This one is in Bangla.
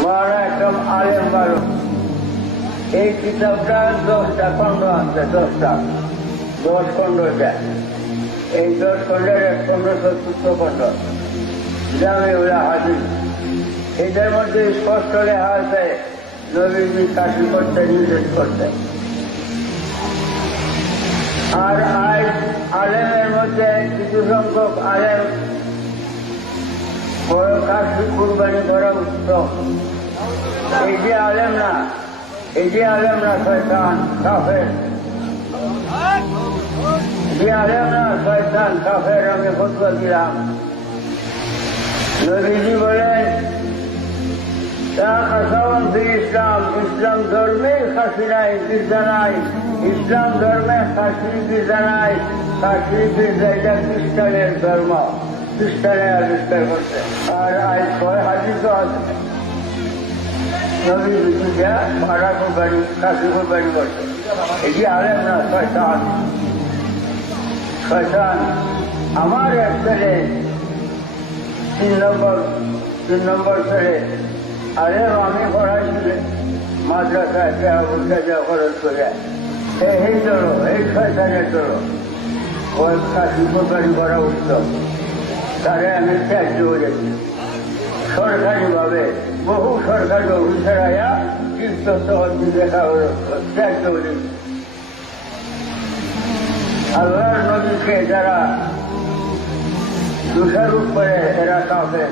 মহারা একদম আলেম বারো। এই কিতাবটা 10টা খণ্ড আছে, 10 খণ্ডটা। এই 10 খণ্ডের 1 খণ্ড 74 খণ্ড জামিউল হাদিস। এদের মধ্যে স্পষ্ট লেখা আছে নবীজি কাশি করতে নিষেধ করতেন। আর আজ আলেমের মধ্যে কিছু সংখ্যক আলেম বড় কাশি কুরবানি করা উত্তম। এই যে আলেম না শয়তান কাফের, যে আলেম না শয়তান কাফের। আমি ফতোয়া দিলাম, নবীজি বলেন ইসলাম ধর্মে খাসি নাই, গির্জা নাই। ইসলাম ধর্মে খাসি গির্জা নাই। খাসি গির্জা এটা খ্রিস্টানের ধর্ম, খ্রিস্টানে আবিষ্কার করছে। আর আজ কয় হাদিস আছে নবী বিশুদ্ধা ভাড়া কোরবানি, খাসি কোরবানি করছে। এটি আলেম না শয়তান, শয়তান। আমার এক ছেলে 3 নম্বর ছেলে আলেম, আমি পড়াইছিলে মাদ্রাসায় খরচ করে। এই চলো, এই শয়তানের চলো ওই খাসি কোরবানি করা উত্তম। তারে আমি ত্যায্য করেছি সরকারিভাবে। বহু সরকারি অফিসার আয়া চিত্ত দেখা হল, ত্যায্য করেছি। আল্লাহর নবীকে যারা দোষারোপ করে এরা কাফের।